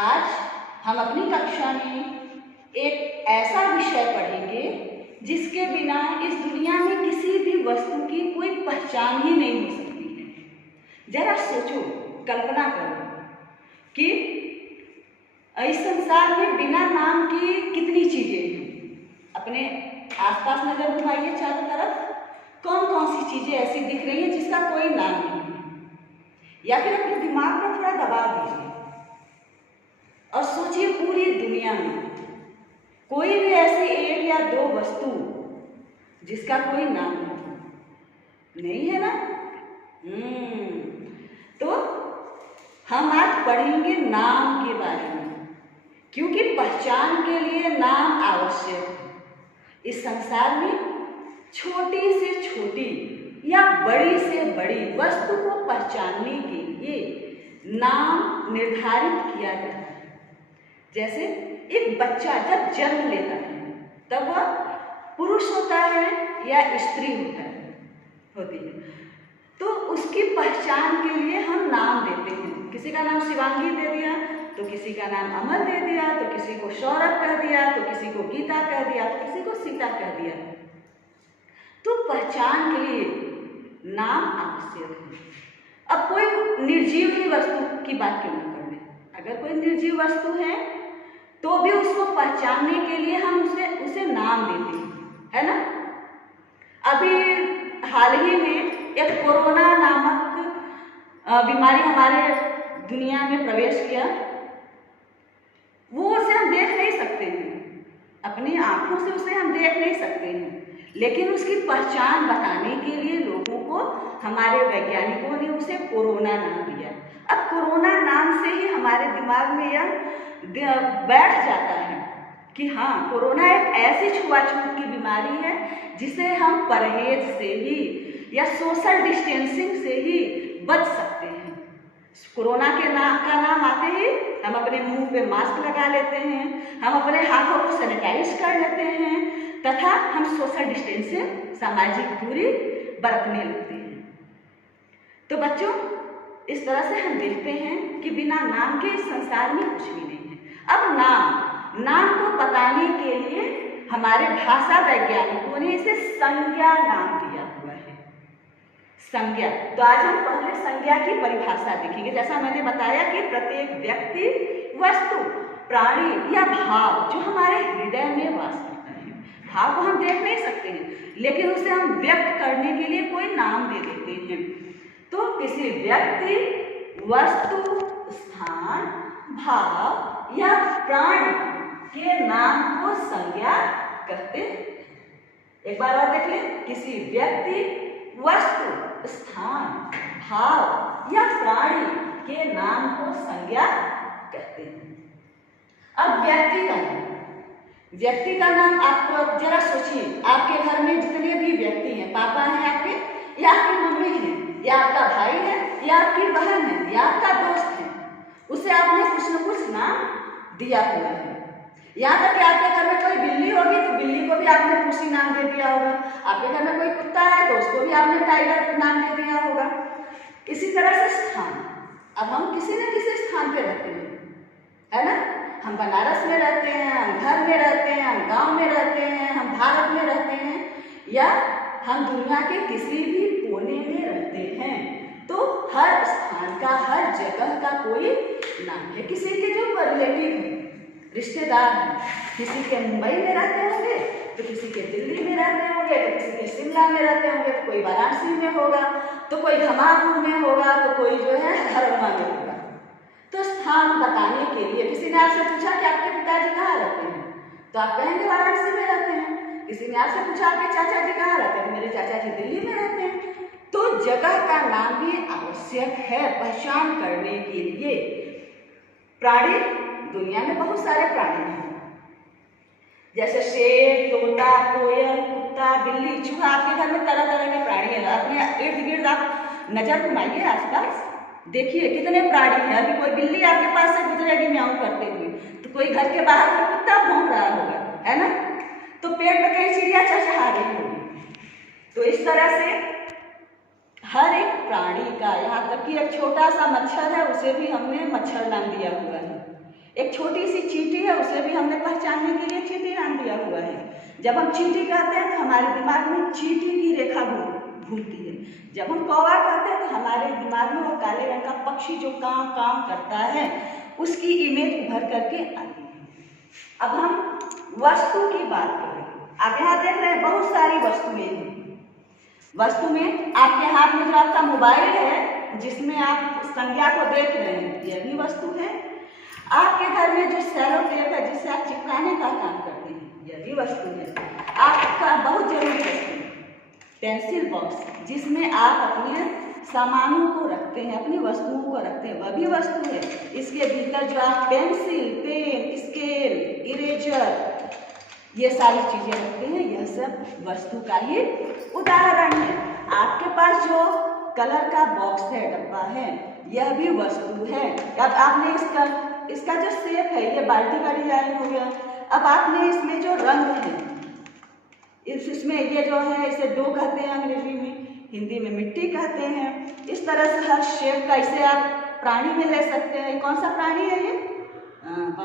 आज हम अपनी कक्षा में एक ऐसा विषय पढ़ेंगे जिसके बिना इस दुनिया में किसी भी वस्तु की कोई पहचान ही नहीं हो सकती है। जरा सोचो, कल्पना करो कि इस संसार में बिना नाम की कितनी चीजें हैं। अपने आसपास नजर घुमाइए, चारों तरफ कौन कौन सी चीजें ऐसी दिख रही हैं जिसका कोई नाम नहीं है। या फिर अपने दिमाग पर थोड़ा दबा दीजिए और सोचिए पूरी दुनिया में कोई भी ऐसी एक या दो वस्तु जिसका कोई नाम नहीं है ना। तो हम आज पढ़ेंगे नाम के बारे में, क्योंकि पहचान के लिए नाम आवश्यक है। इस संसार में छोटी से छोटी या बड़ी से बड़ी वस्तु को पहचानने के लिए नाम निर्धारित किया जाता है। जैसे एक बच्चा जब जन्म लेता है तब वह पुरुष होता है या स्त्री होती है, तो उसकी पहचान के लिए हम नाम देते हैं। किसी का नाम शिवांगी दे दिया, तो किसी का नाम अमन दे दिया, तो किसी को सौरभ कह दिया, तो किसी को गीता कह दिया, तो किसी को सीता कह दिया। तो पहचान के लिए नाम आवश्यक है। अब कोई निर्जीव की वस्तु की बात क्यों न कर ले। अगर कोई निर्जीव वस्तु है तो भी उसको पहचानने के लिए हम उसे नाम देते हैं, है ना। अभी हाल ही में एक कोरोना नामक बीमारी हमारे दुनिया में प्रवेश किया। वो उसे हम देख नहीं सकते हैं, अपनी आंखों से उसे हम देख नहीं सकते हैं, लेकिन उसकी पहचान बताने के लिए लोगों को हमारे वैज्ञानिकों ने उसे कोरोना नाम दिया। अब कोरोना नाम से ही हमारे दिमाग में यह बैठ जाता है कि हाँ, कोरोना एक ऐसी छुआछूत की बीमारी है जिसे हम परहेज से ही या सोशल डिस्टेंसिंग से ही बच सकते हैं। कोरोना के का नाम आते ही हम अपने मुंह पे मास्क लगा लेते हैं, हम अपने हाथों को सैनिटाइज कर लेते हैं तथा हम सोशल डिस्टेंसिंग, सामाजिक दूरी बरतने लगते हैं। तो बच्चों, इस तरह से हम देखते हैं कि बिना नाम के इस संसार में कुछ भी नहीं है। अब नाम को बताने के लिए हमारे भाषा वैज्ञानिकों ने इसे संज्ञा नाम दिया हुआ है। संज्ञा। तो आज हम पहले संज्ञा की परिभाषा देखेंगे। जैसा मैंने बताया कि प्रत्येक व्यक्ति, वस्तु, प्राणी या भाव जो हमारे हृदय में वास करता है, भाव को हम देख नहीं सकते हैं, लेकिन उसे हम व्यक्त करने के लिए कोई नाम दे देते हैं। तो किसी व्यक्ति, वस्तु, स्थान, भाव या प्राणी के नाम को संज्ञा कहते हैं। एक बार और देख लें। किसी व्यक्ति, वस्तु, स्थान, भाव या प्राणी के नाम को संज्ञा कहते हैं। अब व्यक्ति का नाम आप जरा सोचिए। आपके घर में जितने भी व्यक्ति हैं, पापा हैं आपके, या आपकी मम्मी है, या आपका भाई है, या आपकी बहन है, या आपका दोस्त है, उसे आपने कुछ न कुछ नाम दिया हुआ है। यहाँ तक कि आपके घर में कोई बिल्ली होगी तो बिल्ली को भी आपने खुशी नाम दे दिया होगा। आपके घर में कोई कुत्ता है तो उसको भी आपने टाइगर नाम दे दिया होगा। इसी तरह से स्थान। अब हम किसी न किसी स्थान पे रहते हैं, है ना। हम बनारस में रहते हैं, हम घर में रहते हैं, हम गाँव में रहते हैं, हम भारत में रहते हैं, या हम दुनिया के किसी भी कोने में रहते हैं। तो हर स्थान का, हर जगह का कोई नाम है। किसी के जो रिलेटिव हैं, रिश्तेदार हैं, किसी के मुंबई में रहते होंगे तो किसी के दिल्ली में रहते होंगे, तो किसी के शिमला में रहते होंगे, तो कोई वाराणसी में होगा, तो कोई घमापुर में होगा, तो कोई जो है हरम्मा में होगा। तो स्थान बताने के लिए किसी ने आपसे पूछा कि आपके पिताजी कहाँ रहते हैं, तो आप कहेंगे वाराणसी में रहते हैं। किसी ने आपसे पूछा आपके चाचा जी कहाँ रहते हैं, मेरे चाचा जी दिल्ली में रहते हैं। तो जगह का नाम भी आवश्यक है पहचान करने के लिए। प्राणी, दुनिया में बहुत सारे प्राणी हैं, जैसे शेर, तोता, कोयल, कुत्ता, बिल्ली, चूहा। आपके घर में तरह तरह के प्राणी हैं। अपने इर्द गिर्द आप नजर घुमाइए, आसपास देखिए कितने प्राणी हैं। अभी कोई बिल्ली आपके पास से गुजरेगी म्याऊं करते हुए, तो कोई घर के बाहर में कुत्ता भौंक रहा होगा, है ना। तो पेड़ में कई चिड़िया चहचहा रही होगी। तो इस तरह से हर एक प्राणी का, यहाँ तक कि एक छोटा सा मच्छर है, उसे भी हमने मच्छर नाम दिया हुआ है। एक छोटी सी चींटी है, उसे भी हमने पहचानने के लिए चींटी नाम दिया हुआ है। जब हम चींटी कहते हैं तो हमारे दिमाग में चींटी की रेखा घूमती है। जब हम कौवा कहते हैं तो हमारे दिमाग में वो काले रंग का पक्षी जो काम काम करता है उसकी इमेज उभर करके आती है। अब हम वस्तु की बात करें। आप यहाँ देख रहे हैं बहुत सारी वस्तुएं हैं। वस्तु में आपके हाथ में जो आपका मोबाइल है जिसमें आप संज्ञा को देख रहे हैं, यह भी वस्तु है। आपके घर में जो सेलो टेप है जिससे आप चिपकाने का काम करते हैं, यह भी वस्तु है। आपका बहुत जरूरी वस्तु पेंसिल बॉक्स जिसमें आप अपने सामानों को रखते हैं, अपनी वस्तुओं को रखते हैं, वह भी वस्तु है। इसके भीतर जो आप पेंसिल, पेन, स्केल, इरेजर ये सारी चीजें रखते हैं, यह सब वस्तु का ही उदाहरण है। आपके पास जो कलर का बॉक्स है, डब्बा है, यह भी वस्तु है। अब आपने इसका जो शेप है, ये बाल्टी का डिजाइन हो गया। अब आपने इसमें जो रंग है, इसमें ये जो है इसे डो कहते हैं अंग्रेजी में, हिंदी में मिट्टी कहते हैं। इस तरह से हर शेप का, इसे आप प्राणी में ले सकते हैं। कौन सा प्राणी है ये?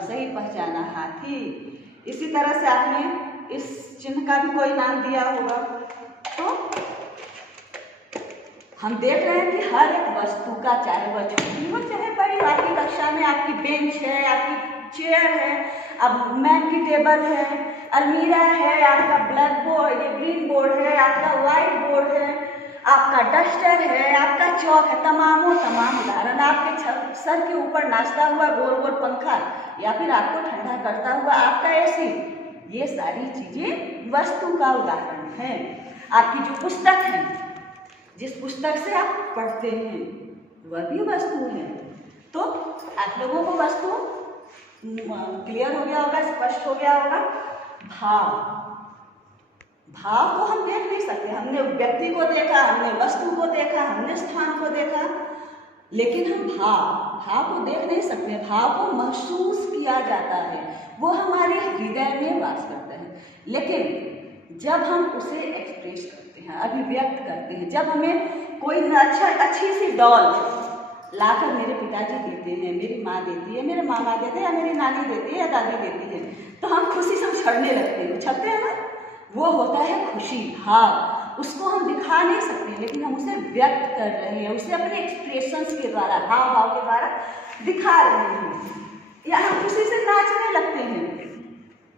सही पहचाना, हाथी। इसी तरह से आपने इस चिन्ह का भी कोई नाम दिया होगा। तो हम देख रहे हैं कि हर एक वस्तु का, चाहे वह छोटी हो चाहे बड़ी, आपकी कक्षा में आपकी बेंच है, आपकी चेयर है, अब मैम की टेबल है, अलमीरा है, आपका ब्लैक बोर्ड, ये ग्रीन बोर्ड है, आपका व्हाइट बोर्ड है, आपका डस्टर है, आपका चौक है, तमाम उदाहरण। आपके सर के ऊपर नाचता हुआ गोल गोल पंखा या फिर आपको ठंडा करता हुआ आपका एसी, ये सारी चीजें वस्तु का उदाहरण है। आपकी जो पुस्तक है, जिस पुस्तक से आप पढ़ते हैं, वह भी वस्तु है। तो आप लोगों को वस्तु क्लियर हो गया होगा, स्पष्ट हो गया होगा। भाव को हम देख नहीं सकते। हमने व्यक्ति को देखा, हमने वस्तु को देखा, हमने स्थान को देखा, लेकिन हम भाव को देख नहीं सकते। भाव को महसूस किया जाता है, वो हमारे हृदय में वास करता है। लेकिन जब हम उसे एक्सप्रेस करते हैं, अभिव्यक्त करते हैं, जब हमें कोई अच्छी सी डॉल लाकर मेरे पिताजी देते हैं, मेरी माँ देती है, मेरे मामा देते हैं, या मेरी नानी देती है या दादी देती है, तो हम खुशी से उछलने लगते हैं। उछलते हैं ना, वो होता है खुशी, भाव। उसको हम दिखा नहीं सकते, लेकिन हम उसे व्यक्त कर रहे हैं, उसे अपने एक्सप्रेशंस के द्वारा, भाव के द्वारा दिखा रहे हैं, या हम खुशी से नाचने लगते हैं।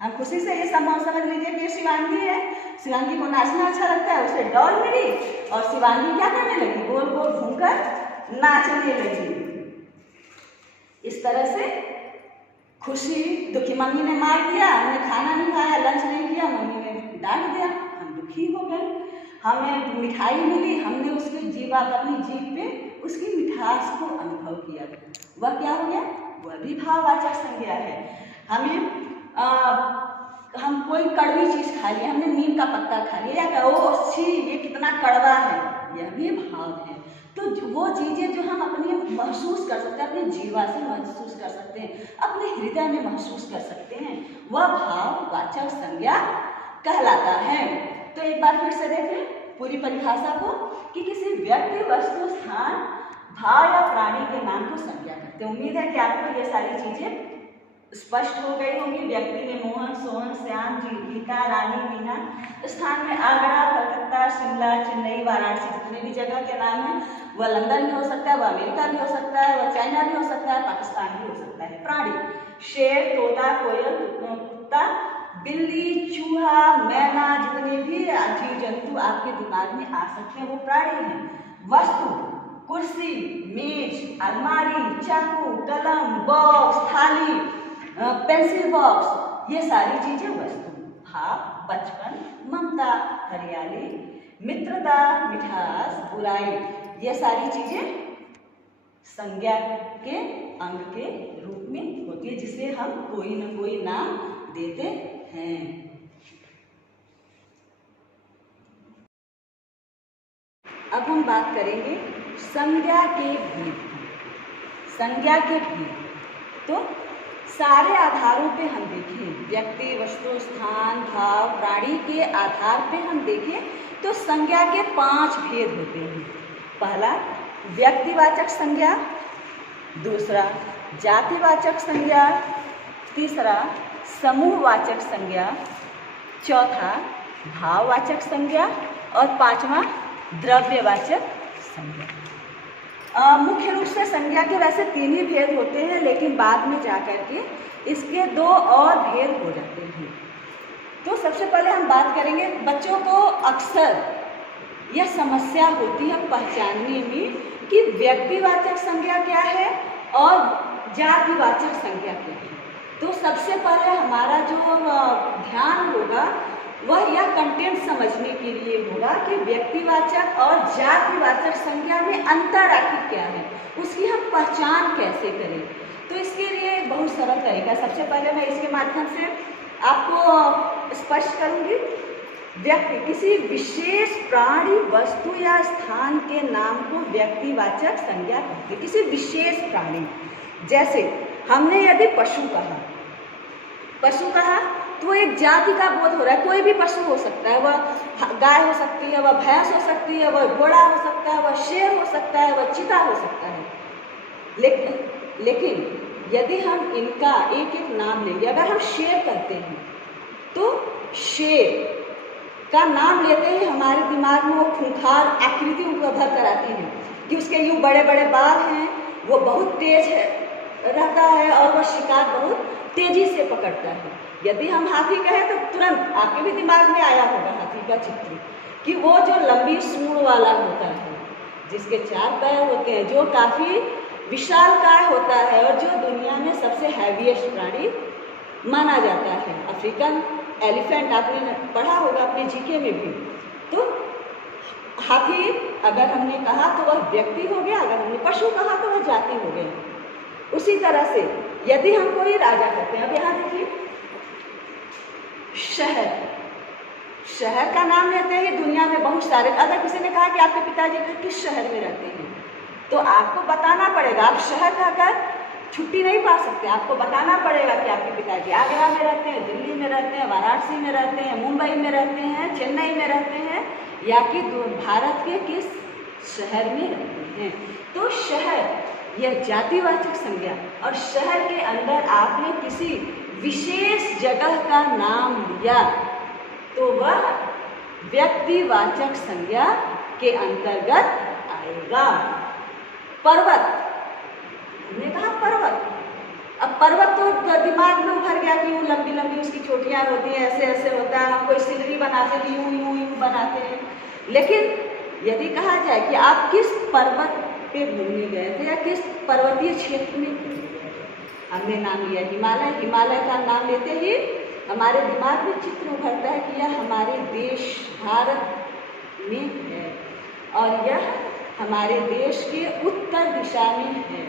हम खुशी से, ये समझ लीजिए कि शिवांगी है, शिवांगी को नाचना अच्छा लगता है, उसे डॉल मिली और शिवांगी क्या करने लगी? गोल गोल घूमकर नाचने लगी। इस तरह से खुशी, दुखी, मम्मी ने मार दिया, हमने खाना नहीं खाया, लंच नहीं किया, मम्मी ने डांट दिया, हम दुखी हो गए। हमें मिठाई मिली, हमने उसके अपनी जीभ पे उसकी मिठास को अनुभव किया, वह क्या हो गया? वह भी भाववाचक संज्ञा है। हम कोई कड़वी चीज खा लिया, हमने नीम का पत्ता खा लिया, या ओ छी ये कितना कड़वा है, यह भी भाव है। तो वो चीजें जो हम अपने महसूस कर सकते हैं, अपनी जीवा से महसूस कर सकते हैं, अपने हृदय में महसूस कर सकते हैं, वह भाववाचक संज्ञा कहलाता है। तो एक बार फिर से देखें पूरी परिभाषा को कि किसी व्यक्ति, वस्तु, स्थान, भाव या प्राणी के नाम को संज्ञा कहते हैं। उम्मीद है कि आपको ये सारी चीजें स्पष्ट हो गई होंगी। व्यक्ति में मोहन, सोहन, श्याम, जीविका, रानी, मीना। स्थान में आगरा, कलकत्ता, शिमला, चेन्नई, वाराणसी, जितने भी जगह के नाम हैं, वह लंदन भी हो सकता है, वह अमेरिका भी हो सकता है, वह चाइना भी हो सकता है, पाकिस्तान भी हो सकता है। प्राणी, शेर, तोता, कोयल, कुत्ता, बिल्ली, चूहा, मैना, जितने भी जीव जंतु आपके दिमाग में आ सकते हैं, वो प्राणी हैं। वस्तु, कुर्सी, मेज, अलमारी, चाकू, कलम, बॉक्स, थाली, पेंसिल बॉक्स, ये सारी चीजें वस्तु। भाव, बचपन, ममता, हरियाली, मित्रता, मिठास, बुराई, ये सारी चीजें संज्ञा के अंग के रूप में होती है, जिसे हम कोई न कोई नाम देते हैं। अब हम बात करेंगे संज्ञा के भेद। संज्ञा के भेद तो सारे आधारों पे हम देखें, व्यक्ति, वस्तु, स्थान, भाव, प्राणी के आधार पे हम देखें तो संज्ञा के 5 भेद होते हैं। पहला व्यक्तिवाचक संज्ञा, दूसरा जातिवाचक संज्ञा, तीसरा समूहवाचक संज्ञा, चौथा भाववाचक संज्ञा और पांचवा द्रव्यवाचक संज्ञा। मुख्य रूप से संज्ञा के वैसे 3 ही भेद होते हैं, लेकिन बाद में जाकर के इसके 2 और भेद हो जाते हैं। तो सबसे पहले हम बात करेंगे, बच्चों को अक्सर यह समस्या होती है पहचानने में कि व्यक्तिवाचक संज्ञा क्या है और जातिवाचक संज्ञा क्या है। तो सबसे पहले हमारा जो ध्यान होगा वह यह कंटेंट समझने के लिए होगा कि व्यक्तिवाचक और जातिवाचक संज्ञा में अंतर आखिर क्या है, उसकी हम पहचान कैसे करें। तो इसके लिए बहुत सरल तरीका, सबसे पहले मैं इसके माध्यम से आपको स्पष्ट करूंगी। व्यक्ति किसी विशेष प्राणी, वस्तु या स्थान के नाम को व्यक्तिवाचक संज्ञा कहते हैं। किसी विशेष प्राणी, जैसे हमने यदि पशु कहा तो एक जाति का बोध हो रहा है। कोई भी पशु हो सकता है, वह गाय हो सकती है, वह भैंस हो सकती है, वह घोड़ा हो सकता है, वह शेर हो सकता है, वह चीता हो सकता है। लेकिन यदि हम इनका एक एक नाम लेंगे, अगर हम शेर कहते हैं तो शेर का नाम लेते ही हमारे दिमाग में वो खूंखार आकृति उभर कर आती है कि उसके यूँ बड़े बड़े बाल हैं, वो बहुत तेज रहता है और वह शिकार बहुत तेजी से पकड़ता है। यदि हम हाथी कहें तो तुरंत आपके भी दिमाग में आया होगा हाथी का चित्र, कि वो जो लंबी सूंड वाला होता है, जिसके 4 पैर होते हैं, जो काफ़ी विशालकाय होता है और जो दुनिया में सबसे हैवीएस्ट प्राणी माना जाता है। अफ्रीकन एलिफेंट आपने पढ़ा होगा अपने जीके में भी। तो हाथी अगर हमने कहा तो वह व्यक्ति हो गया, अगर हमने पशु कहा तो वह जाति हो गई। उसी तरह से यदि हम कोई राजा कहते हैं, अब यहाँ देखिए शहर का नाम लेते ही दुनिया में बहुत सारे, अगर किसी ने कहा कि आपके पिताजी किस शहर में रहते हैं तो आपको बताना पड़ेगा। आप शहर कहकर छुट्टी नहीं पा सकते, आपको बताना पड़ेगा कि आपके पिताजी आगरा में रहते हैं, दिल्ली में रहते हैं, वाराणसी में रहते हैं, मुंबई में रहते हैं, चेन्नई में रहते हैं, या कि भारत के किस शहर में रहते हैं। तो शहर यह जातिवाचक संज्ञा, और शहर के अंदर आपने किसी विशेष जगह का नाम लिया तो वह व्यक्तिवाचक संज्ञा के अंतर्गत आएगा। पर्वत, हमने कहा पर्वत, अब पर्वत तो दिमाग में उभर गया कि यूँ लंबी लंबी उसकी चोटियाँ होती हैं, ऐसे ऐसे होता है, हम कोई सीनरी बनाते हैं यूँ यूँ यूँ बनाते हैं। लेकिन यदि कहा जाए कि आप किस पर्वत पे घूमने गए थे या किस पर्वतीय क्षेत्र में घूमने गए थे, हमने नाम लिया हिमालय। हिमालय का नाम लेते ही हमारे दिमाग में चित्र उभरता है कि यह हमारे देश भारत में है और यह हमारे देश के उत्तर दिशा में है।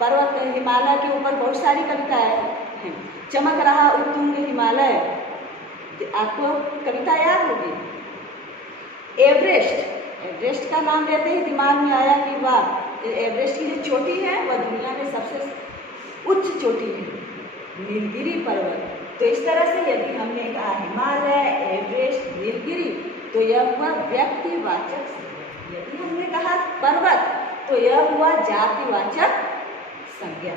पर्वत हिमालय के ऊपर बहुत सारी कविताएं हैं। चमक रहा उत्तुंग हिमालय, आपको कविता याद होगी। एवरेस्ट का नाम लेते ही दिमाग में आया कि वाह, एवरेस्ट की जो चोटी है वह दुनिया में सबसे उच्च चोटी है, नीलगिरी पर्वत। तो इस तरह से यदि हमने कहा हिमालय, एवरेस्ट, नीलगिरी तो यह हुआ व्यक्तिवाचक संज्ञा। यदि हमने कहा पर्वत तो यह हुआ जातिवाचक संज्ञा।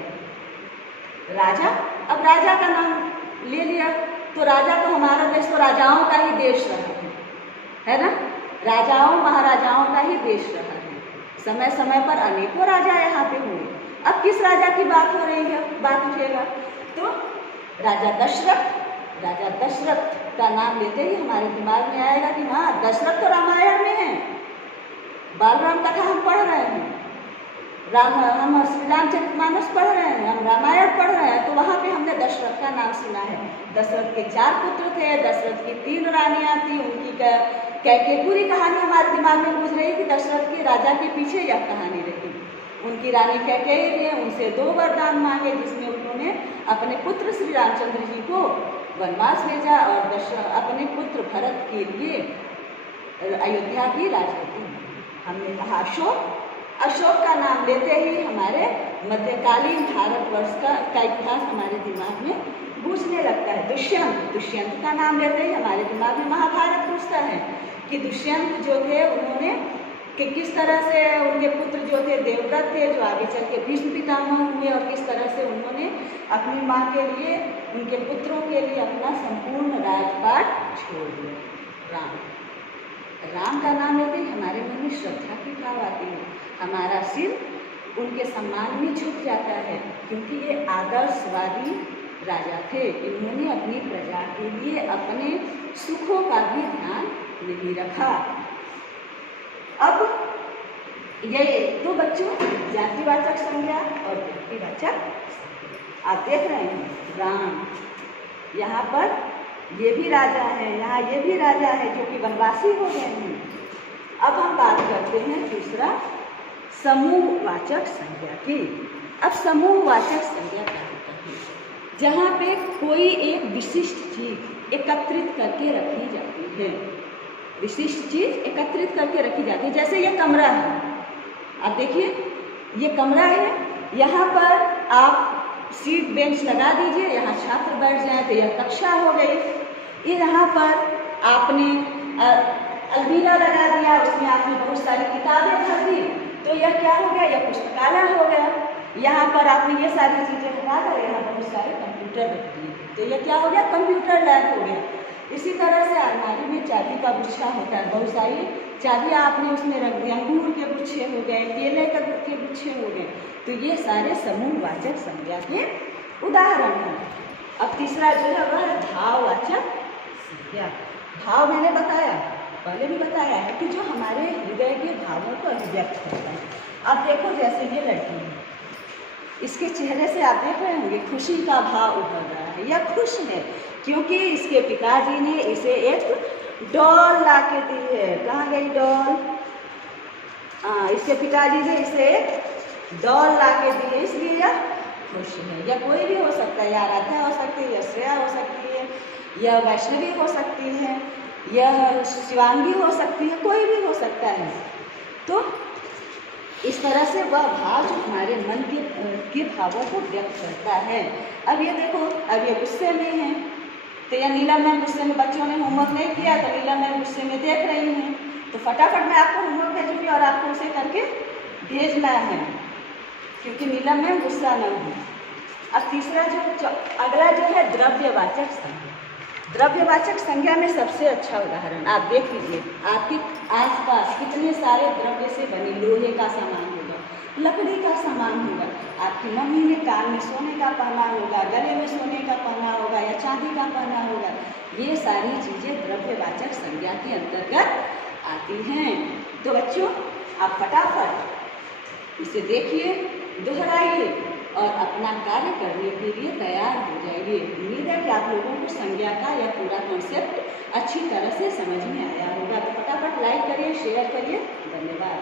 राजा, अब राजा का नाम ले लिया तो राजा तो हमारा देश तो राजाओं का ही देश रहा है ना, राजाओं महाराजाओं का ही देश रहा है। समय समय पर अनेकों राजा यहाँ पे हुए। अब किस राजा की बात हो रही है, बात उठेगा तो राजा दशरथ का नाम लेते ही हमारे दिमाग में आएगा कि हाँ, दशरथ तो रामायण में है, बालराम कथा हम पढ़ रहे हैं, हम श्री रामचरितमानस पढ़ रहे हैं, हम रामायण पढ़ रहे हैं, तो वहाँ पे हमने दशरथ का नाम सुना है। दशरथ के 4 पुत्र थे, दशरथ की 3 रानियाँ थी, उनकी पूरी कहानी हमारे दिमाग में गूंज रही कि दशरथ के राजा के पीछे यह कहानी रही। उनकी रानी कैकेयी ने उनसे 2 वरदान मांगे, जिसमें उन्होंने अपने पुत्र श्री रामचंद्र जी को वनवास भेजा और अपने पुत्र भरत के लिए अयोध्या की राजगद्दी। हमने कहा अशोक का नाम लेते ही हमारे मध्यकालीन भारतवर्ष का इतिहास हमारे दिमाग में गूंजने लगता है। दुष्यंत का नाम लेते ही हमारे दिमाग में महाभारत गूंजता है कि दुष्यंत जो थे उन्होंने कि किस तरह से उनके पुत्र जो थे देवव्रत थे, जो आगे चल के भीष्म पितामह हुए, और किस तरह से उन्होंने अपनी माँ के लिए, उनके पुत्रों के लिए अपना संपूर्ण राजपाट छोड़ दिया। राम का नाम लेते ही हमारे मन में श्रद्धा की भाव आती है, हमारा सिर उनके सम्मान में झुक जाता है, क्योंकि ये आदर्शवादी राजा थे। इन्होंने अपनी प्रजा के लिए अपने सुखों का भी ध्यान नहीं रखा। अब ये तो बच्चों जातिवाचक संज्ञा और व्यक्तिवाचक, आप देख रहे हैं राम, यहाँ पर ये भी राजा है, यहाँ ये भी राजा है जो कि वनवासी हो गए हैं। अब हम बात करते हैं दूसरा समूहवाचक संज्ञा की। अब समूहवाचक संज्ञा क्या होता है? जहाँ पे कोई एक विशिष्ट चीज एकत्रित करके रखी जाती है, विशिष्ट चीज एकत्रित करके रखी जाती है। जैसे ये कमरा है, आप देखिए ये कमरा है, यहाँ पर आप सीट बेंच लगा दीजिए, यहाँ छात्र बैठ जाए तो यह कक्षा हो गई। ये यहाँ पर आपने अलमीरा लगा दिया, उसमें आपने बहुत सारी किताबें भर दी, तो यह क्या हो गया? यह पुस्तकालय हो गया। यहाँ पर आपने ये सारी चीज़ें हटा कर यहाँ बहुत सारे कंप्यूटर रख दिए, तो यह क्या हो गया? कंप्यूटर लैब हो गया। इसी तरह से अलमारी में चाबी का गुच्छा होता है, बहुत सारी चाबियाँ आपने उसमें रख दी, अंगूर के गुच्छे हो गए, केले के गुच्छे हो गए, तो ये सारे समूहवाचक संज्ञा के उदाहरण हैं। अब तीसरा जो है वह भाववाचक संज्ञा। भाव मैंने बताया, पहले भी बताया है कि जो हमारे हृदय के भावों को अभिव्यक्त करता है। अब देखो जैसे ये लड़की है, इसके चेहरे से आप देख रहे होंगे खुशी का भाव उभर रहा है, यह खुश है क्योंकि इसके पिताजी ने इसे एक डॉल ला के दी है। कहाँ गई डॉल? इसके पिताजी ने इसे एक डॉल ला के दी है, इसलिए यह खुश है। यह कोई भी हो सकता है, यह आराध्या हो सकती है, यह श्रेया हो सकती है, यह वैष्णवी हो सकती है, यह शिवांगी हो सकती है, कोई भी हो सकता है। तो इस तरह से वह भाव जो हमारे मन के भावों को व्यक्त करता है। अब ये देखो, अब ये गुस्से में है, तो यह नीलम मैम गुस्से में, बच्चों ने होमवर्क नहीं किया तो नीलम मैम गुस्से में देख रही हैं, तो फटाफट मैं आपको होमवर्क भेजूंगी और आपको उसे करके भेजना है, क्योंकि नीलम मैम गुस्सा न हो। अब तीसरा जो अगला जो है द्रव्यवाचक संज्ञा। द्रव्यवाचक संज्ञा में सबसे अच्छा उदाहरण आप देख लीजिए, आपके आसपास कितने सारे द्रव्य से बने, लोहे का सामान होगा, लकड़ी का सामान होगा, आपकी मम्मी ने कान में सोने का पहना होगा, गले में सोने का पहना होगा या चांदी का पहना होगा। ये सारी चीज़ें द्रव्यवाचक संज्ञा के अंतर्गत आती हैं। तो बच्चों आप फटाफट इसे देखिए, दोहराइए और अपना कार्य करने के लिए तैयार हो जाइए। उम्मीद है कि आप लोगों को संज्ञा का यह पूरा कॉन्सेप्ट अच्छी तरह से समझ में आया होगा। तो फटाफट लाइक करिए, शेयर करिए। धन्यवाद।